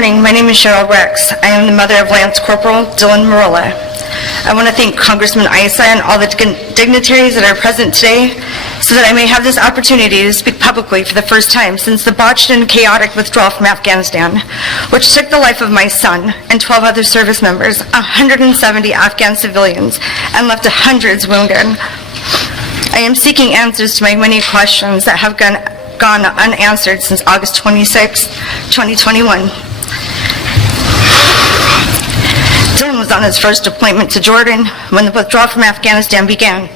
morning. My name is Cheryl Rex. I am the mother of Lance Corporal Dylan Merola. I want to thank Congressman Issa and all the dignitaries that are present today so that I may have this opportunity to speak publicly for the first time since the botched and chaotic withdrawal from Afghanistan, which took the life of my son and 12 other service members, 170 Afghan civilians, and left hundreds wounded. I am seeking answers to my many questions that have gone unanswered since August 26, 2021. Dylan was on his first deployment to Jordan when the withdrawal from Afghanistan began.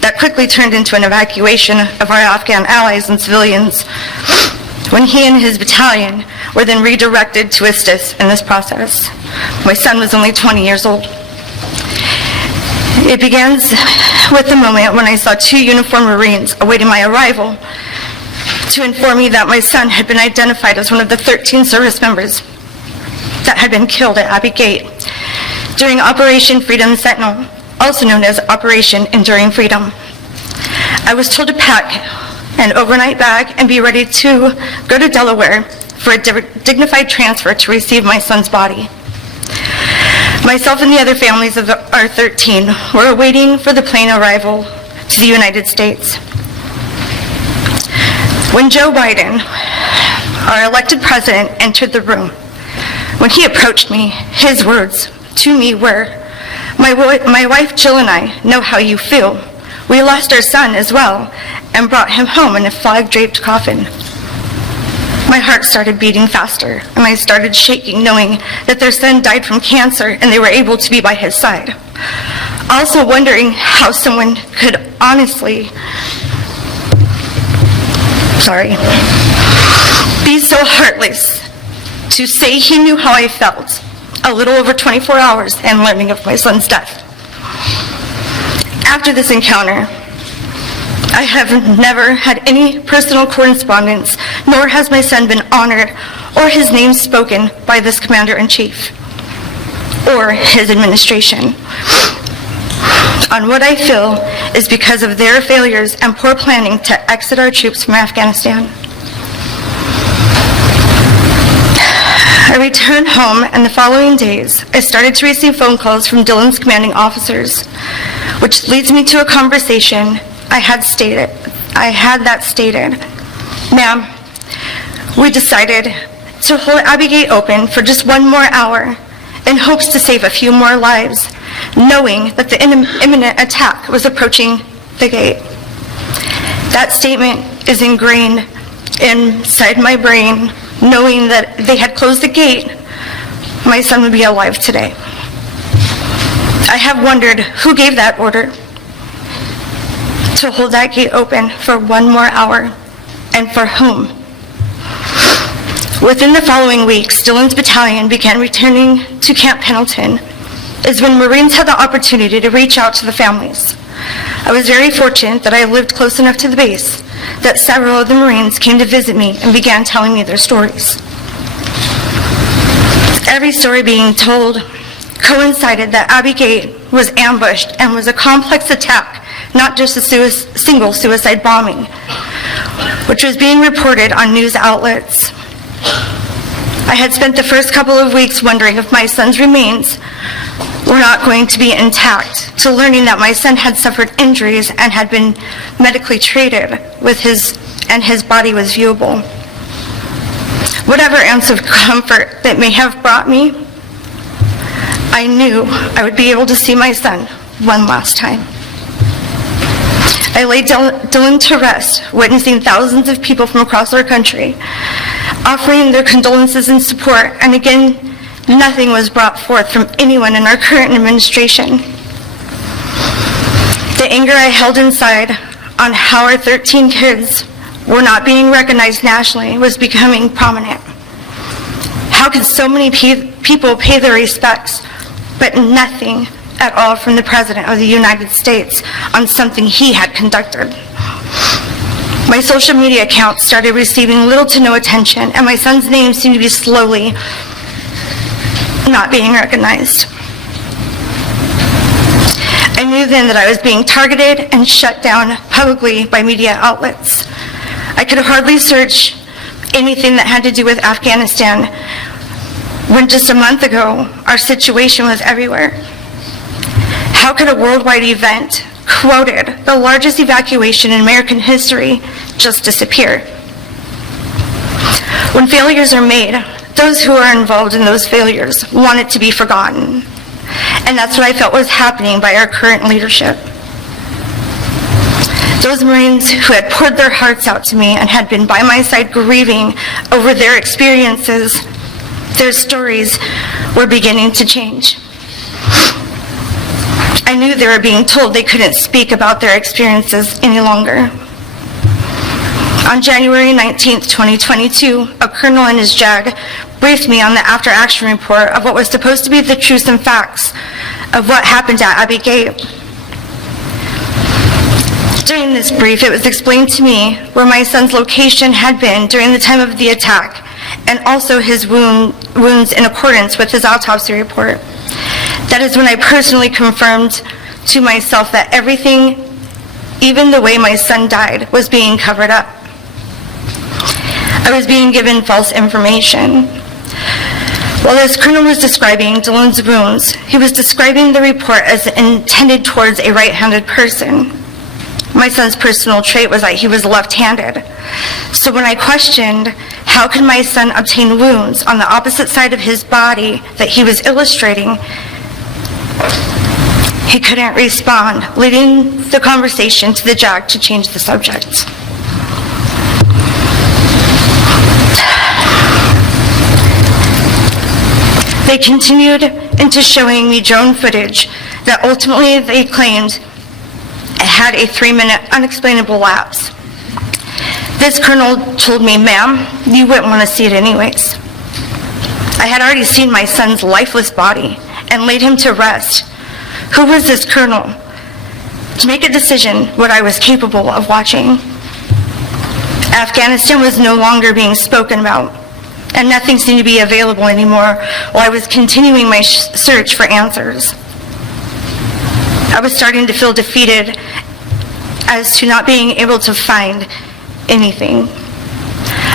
That quickly turned into an evacuation of our Afghan allies and civilians when he and his battalion were then redirected to assist in this process. My son was only 20 years old. It begins with the moment when I saw 2 uniformed Marines awaiting my arrival to inform me that my son had been identified as one of the 13 service members that had been killed at Abbey Gate during Operation Freedom Sentinel, also known as Operation Enduring Freedom. I was told to pack an overnight bag and be ready to go to Delaware for a dignified transfer to receive my son's body. Myself and the other families of our 13 were waiting for the plane arrival to the United States. When Joe Biden, our elected president, entered the room, when he approached me, his words to me were, my wife Jill and I know how you feel. We lost our son as well and brought him home in a flag-draped coffin. My heart started beating faster, and I started shaking knowing that their son died from cancer and they were able to be by his side. Also wondering how someone could honestly be so heartless to say he knew how I felt a little over 24 hours and learning of my son's death. After this encounter, I have never had any personal correspondence, nor has my son been honored or his name spoken by this Commander-in-Chief or his administration on what I feel is because of their failures and poor planning to exit our troops from Afghanistan. I returned home, and the following days, I started to receive phone calls from Dylan's commanding officers, which leads me to a conversation I had that stated, "Ma'am, we decided to hold Abbey Gate open for just 1 more hour in hopes to save a few more lives, knowing that the imminent attack was approaching the gate." That statement is ingrained inside my brain, knowing that if they had closed the gate, my son would be alive today. I have wondered who gave that order to hold that gate open for 1 more hour, and for whom. Within the following weeks, Dylan's battalion began returning to Camp Pendleton, is when Marines had the opportunity to reach out to the families. I was very fortunate that I lived close enough to the base that several of the Marines came to visit me and began telling me their stories. Every story being told coincided that Abbey Gate was ambushed and was a complex attack, not just a single suicide bombing, which was being reported on news outlets. I had spent the first couple of weeks wondering if my son's remains were not going to be intact, to learning that my son had suffered injuries and had been medically treated and his body was viewable. Whatever ounce of comfort that may have brought me, I knew I would be able to see my son one last time. I laid Dylan to rest, witnessing thousands of people from across our country offering their condolences and support, and again, nothing was brought forth from anyone in our current administration. The anger I held inside on how our 13 kids were not being recognized nationally was becoming prominent. How could so many people pay their respects, but nothing at all from the President of the United States on something he had conducted? My social media account started receiving little to no attention, and my son's name seemed to be slowly not being recognized. I knew then that I was being targeted and shut down publicly by media outlets. I could hardly search anything that had to do with Afghanistan when just a month ago, our situation was everywhere. How could a worldwide event, quoted the largest evacuation in American history, just disappear? When failures are made, those who are involved in those failures want it to be forgotten. And that's what I felt was happening by our current leadership. Those Marines who had poured their hearts out to me and had been by my side grieving over their experiences, their stories were beginning to change. I knew they were being told they couldn't speak about their experiences any longer. On January 19th, 2022, a colonel in his JAG briefed me on the after-action report of what was supposed to be the truths and facts of what happened at Abbey Gate. During this brief, it was explained to me where my son's location had been during the time of the attack, and also his wounds in accordance with his autopsy report. That is when I personally confirmed to myself that everything, even the way my son died, was being covered up. I was being given false information. While this colonel was describing Dylan's wounds, he was describing the report as intended towards a right-handed person. My son's personal trait was that he was left-handed. So when I questioned how could my son obtain wounds on the opposite side of his body that he was illustrating, he couldn't respond, leading the conversation to the JAG to change the subject. They continued into showing me drone footage that ultimately they claimed it had a 3-minute unexplainable lapse. This colonel told me, "Ma'am, you wouldn't want to see it anyways." I had already seen my son's lifeless body and laid him to rest. Who was this colonel to make a decision what I was capable of watching? Afghanistan was no longer being spoken about, and nothing seemed to be available anymore while I was continuing my search for answers. I was starting to feel defeated as to not being able to find anything.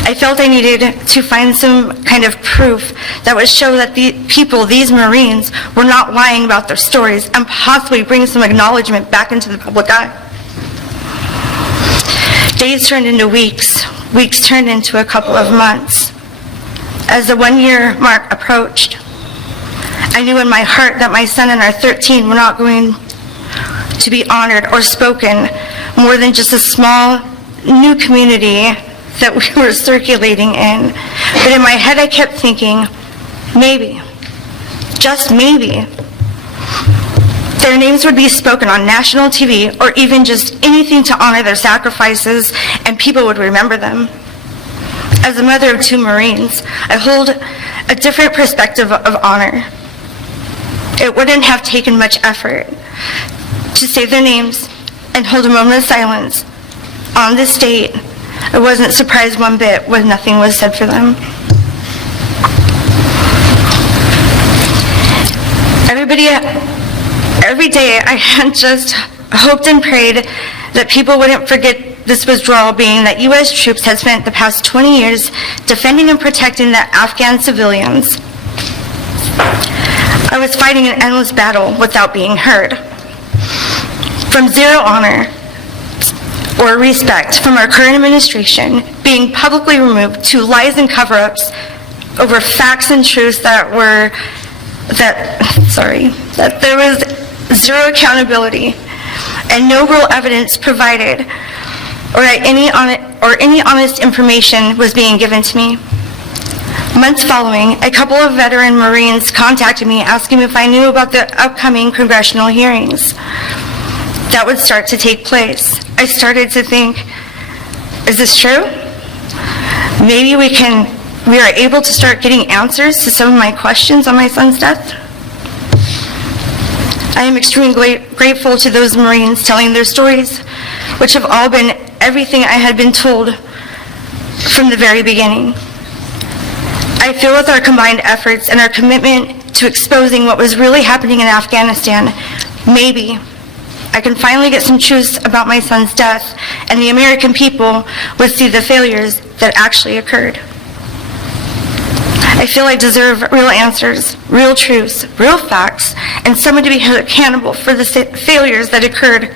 I felt I needed to find some kind of proof that would show that the people, these Marines, were not lying about their stories and possibly bring some acknowledgement back into the public eye. Days turned into weeks. Weeks turned into a couple of months. As the 1-year mark approached, I knew in my heart that my son and our 13 were not going to be honored or spoken more than just a small new community that we were circulating in. But in my head I kept thinking, maybe, just maybe, their names would be spoken on national TV or even just anything to honor their sacrifices, and people would remember them. As a mother of 2 Marines, I hold a different perspective of honor. It wouldn't have taken much effort to save their names and hold a moment of silence on this date. I wasn't surprised one bit when nothing was said for them. Every day I had just hoped and prayed that people wouldn't forget this withdrawal, being that U.S. troops had spent the past 20 years defending and protecting the Afghan civilians. I was fighting an endless battle without being heard. From zero honor or respect from our current administration, being publicly removed, to lies and cover-ups over facts and truths that there was zero accountability and no real evidence provided, or any honest information was being given to me. Months following, a couple of veteran Marines contacted me asking if I knew about the upcoming congressional hearings that would start to take place. I started to think, is this true? Maybe we are able to start getting answers to some of my questions on my son's death. I am extremely grateful to those Marines telling their stories, which have all been everything I had been told from the very beginning. I feel with our combined efforts and our commitment to exposing what was really happening in Afghanistan, maybe I can finally get some truths about my son's death, and the American people would see the failures that actually occurred. I feel I deserve real answers, real truths, real facts, and someone to be held accountable for the failures that occurred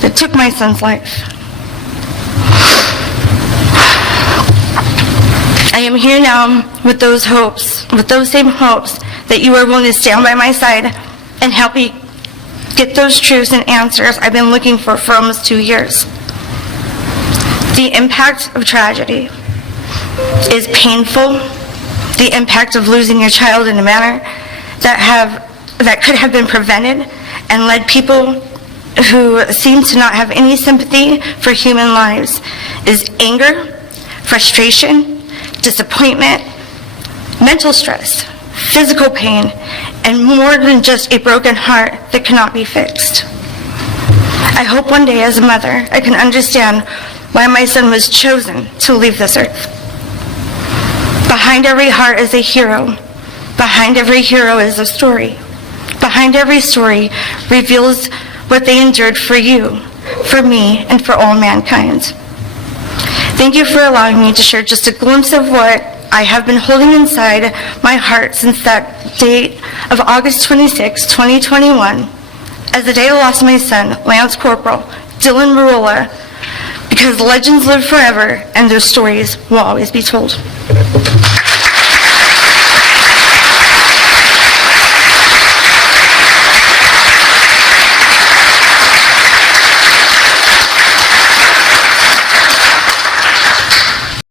that took my son's life. I am here now with those hopes, with those same hopes that you are willing to stand by my side and help me get those truths and answers I've been looking for almost 2 years. The impact of tragedy is painful. The impact of losing your child in a manner that could have been prevented and led people who seem to not have any sympathy for human lives is anger, frustration, disappointment, mental stress, physical pain, and more than just a broken heart that cannot be fixed. I hope one day as a mother I can understand why my son was chosen to leave this earth. Behind every heart is a hero. Behind every hero is a story. Behind every story reveals what they endured for you, for me, and for all mankind. Thank you for allowing me to share just a glimpse of what I have been holding inside my heart since that date of August 26, 2021, as the day I lost my son, Lance Corporal Dylan Merola, because legends live forever and their stories will always be told.